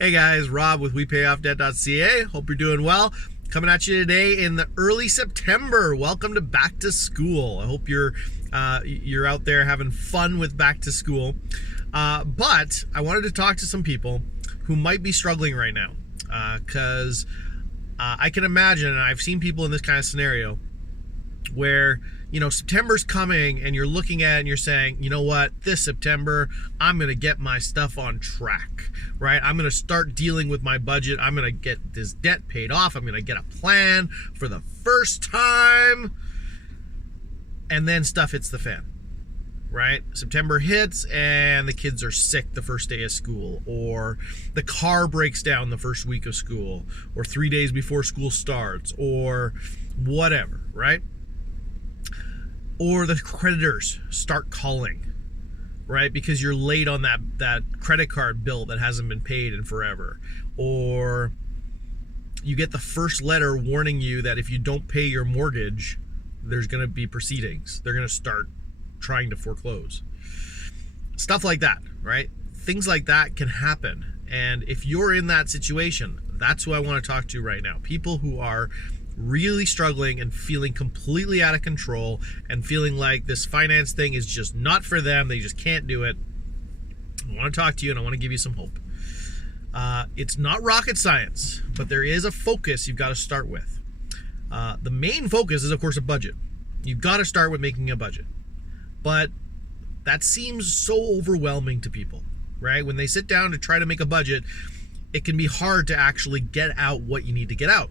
Hey guys, Rob with WePayOffDebt.ca. Hope you're doing well. Coming at you today in the early September. Welcome to back to school. I hope you're out there having fun with back to school. But I wanted to talk to some people who might be struggling right now, because I can imagine, and I've seen people in this kind of scenario where, you know, September's coming and you're looking at it and you're saying, you know what, this September, I'm going to get my stuff on track, right? I'm going to start dealing with my budget. I'm going to get this debt paid off. I'm going to get a plan for the first time. And then stuff hits the fan, right? September hits and the kids are sick the first day of school, or the car breaks down the first week of school, or 3 days before school starts, or whatever, right? Or the creditors start calling, right? Because you're late on that credit card bill that hasn't been paid in forever. Or you get the first letter warning you that if you don't pay your mortgage, there's going to be proceedings. They're going to start trying to foreclose. Stuff like that, right? Things like that can happen. And if you're in that situation, that's who I want to talk to right now. People who are really struggling and feeling completely out of control and feeling like this finance thing is just not for them. They just can't do it. I want to talk to you and I want to give you some hope. It's not rocket science, but there is a focus you've got to start with. The main focus is, of course, a budget. You've got to start with making a budget. But that seems so overwhelming to people, right? When they sit down to try to make a budget, it can be hard to actually get out what you need to get out.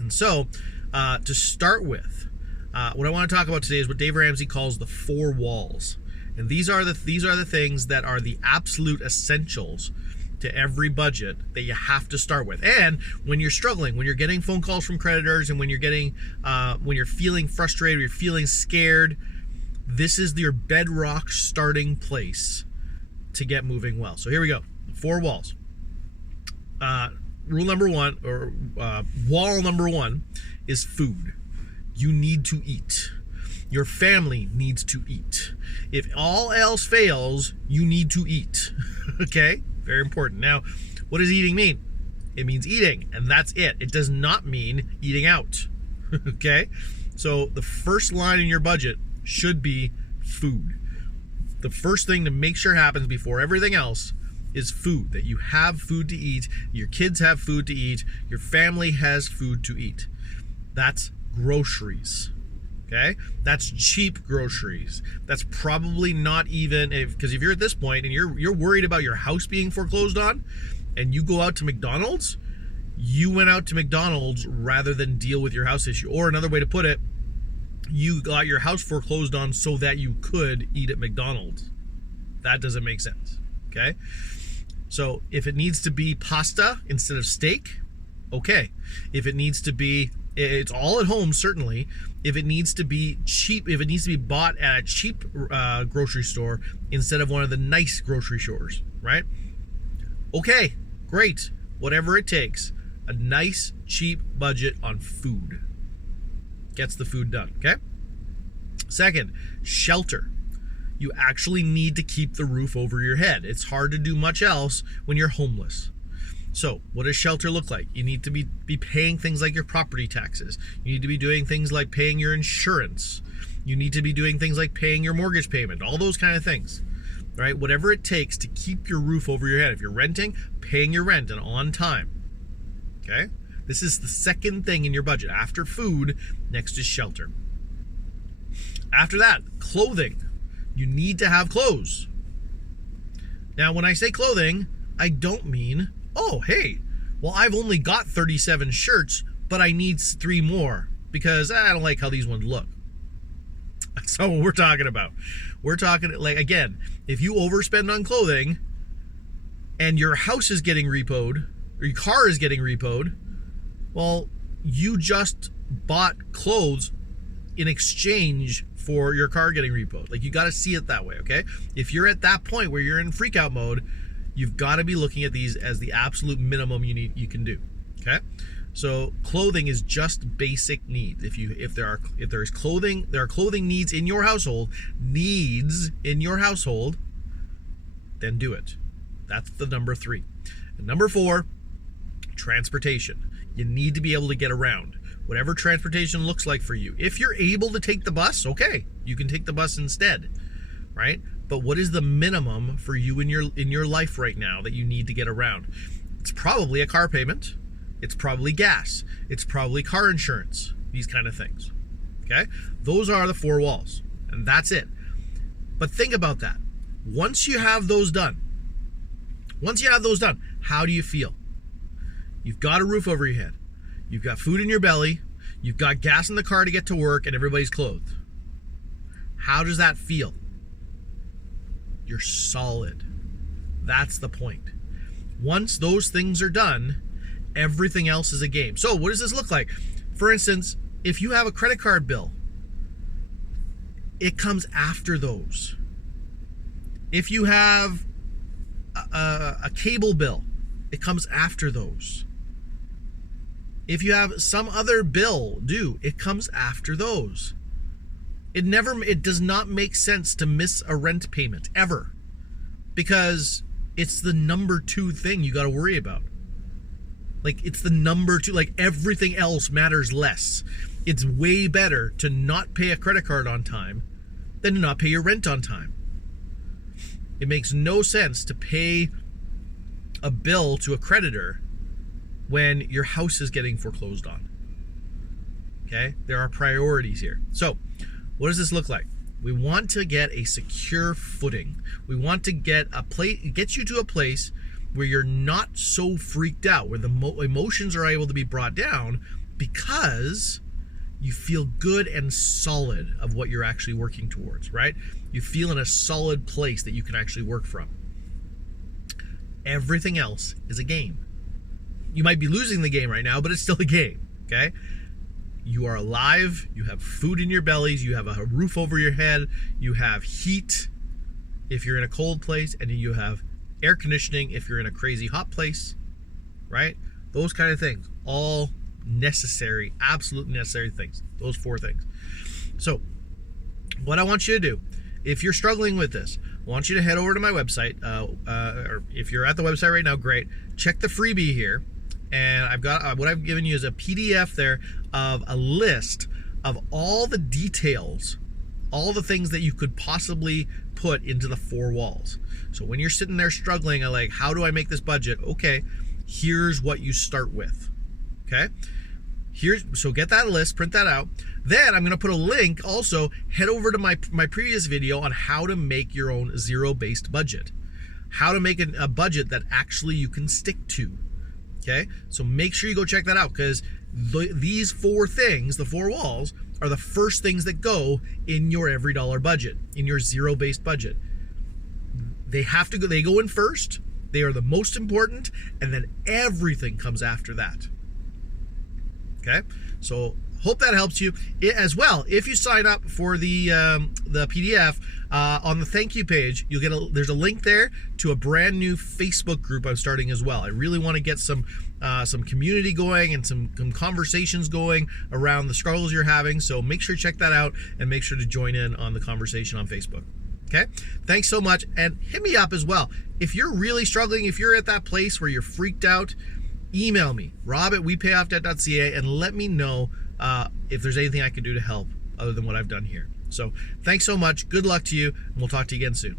And so, to start with, what I want to talk about today is what Dave Ramsey calls the 4 walls. And these are the things that are the absolute essentials to every budget that you have to start with. And when you're struggling, when you're getting phone calls from creditors, and when you're feeling frustrated, or you're feeling scared, this is your bedrock starting place to get moving well. So here we go. 4 walls. Rule number 1, or wall number 1, is food. You need to eat. Your family needs to eat. If all else fails, you need to eat. Okay? Very important. Now, what does eating mean? It means eating, and that's it. It does not mean eating out. Okay? So the first line in your budget should be food. The first thing to make sure happens before everything else is food, that you have food to eat, your kids have food to eat, your family has food to eat. That's groceries, okay? That's cheap groceries. That's probably not even, because if you're at this point and you're worried about your house being foreclosed on, and you go out to McDonald's, you went out to McDonald's rather than deal with your house issue. Or another way to put it, you got your house foreclosed on so that you could eat at McDonald's. That doesn't make sense, okay? So if it needs to be pasta instead of steak, okay. If it needs to be, it's all at home, certainly. If it needs to be cheap, if it needs to be bought at a cheap grocery store instead of one of the nice grocery stores, right? Okay, great. Whatever it takes. A nice, cheap budget on food gets the food done, okay? Second, shelter. You actually need to keep the roof over your head. It's hard to do much else when you're homeless. So what does shelter look like? You need to be paying things like your property taxes. You need to be doing things like paying your insurance. You need to be doing things like paying your mortgage payment, all those kind of things, right? Whatever it takes to keep your roof over your head. If you're renting, paying your rent and on time, okay? This is the second thing in your budget. After food, next is shelter. After that, clothing. You need to have clothes. Now, when I say clothing, I don't mean, oh, hey, well, I've only got 37 shirts, but I need 3 more because I don't like how these ones look. That's not what we're talking about. We're talking, like, again, if you overspend on clothing and your house is getting repoed, or your car is getting repoed, well, you just bought clothes in exchange for your car getting repoed. Like, you got to see it that way, okay? If you're at that point where you're in freak out mode, you've got to be looking at these as the absolute minimum you can do, okay? So clothing is just basic needs. If there are clothing needs in your household, then do it. That's the number 3. And number 4, transportation. You need to be able to get around. Whatever transportation looks like for you. If you're able to take the bus, okay, you can take the bus instead, right? But what is the minimum for you in your life right now that you need to get around? It's probably a car payment. It's probably gas. It's probably car insurance. These kind of things. Okay? Those are the 4 walls. And that's it. But think about that. Once you have those done, how do you feel? You've got a roof over your head. You've got food in your belly. You've got gas in the car to get to work, and everybody's clothed. How does that feel? You're solid. That's the point. Once those things are done, everything else is a game. So what does this look like? For instance, if you have a credit card bill, it comes after those. If you have a cable bill, it comes after those. If you have some other bill due, it comes after those. It does not make sense to miss a rent payment ever, because it's the number 2 thing you got to worry about. Like, it's the number 2, like everything else matters less. It's way better to not pay a credit card on time than to not pay your rent on time. It makes no sense to pay a bill to a creditor when your house is getting foreclosed on. Okay? There are priorities here. So, what does this look like? We want to get a secure footing. We want to get you to a place where you're not so freaked out, where the emotions are able to be brought down, because you feel good and solid of what you're actually working towards, right? You feel in a solid place that you can actually work from. Everything else is a game. You might be losing the game right now, but it's still a game, okay? You are alive, you have food in your bellies, you have a roof over your head, you have heat if you're in a cold place, and you have air conditioning if you're in a crazy hot place, right? Those kind of things, all necessary, absolutely necessary things, those 4 things. So what I want you to do, if you're struggling with this, I want you to head over to my website, or if you're at the website right now, great. Check the freebie here, and I've got what I've given you is a PDF there of a list of all the details, all the things that you could possibly put into the 4 walls. So when you're sitting there struggling, like, how do I make this budget? Okay, here's what you start with. Okay, so get that list, print that out. Then I'm going to put a link. Also, head over to my previous video on how to make your own zero-based budget, how to make a budget that actually you can stick to. Okay, so make sure you go check that out, because these 4 things, the 4 walls, are the first things that go in your every dollar budget, in your zero-based budget. They go in first. They are the most important, and then everything comes after that. Okay, so hope that helps you. As well, if you sign up for the PDF on the thank you page, you'll get there's a link there to a brand new Facebook group I'm starting as well. I really want to get some community going and some conversations going around the struggles you're having. So make sure to check that out and make sure to join in on the conversation on Facebook. Okay, thanks so much, and hit me up as well if you're really struggling. If you're at that place where you're freaked out, email me, rob@WePayOffDebt.ca, and let me know if there's anything I can do to help other than what I've done here. So thanks so much. Good luck to you, and we'll talk to you again soon.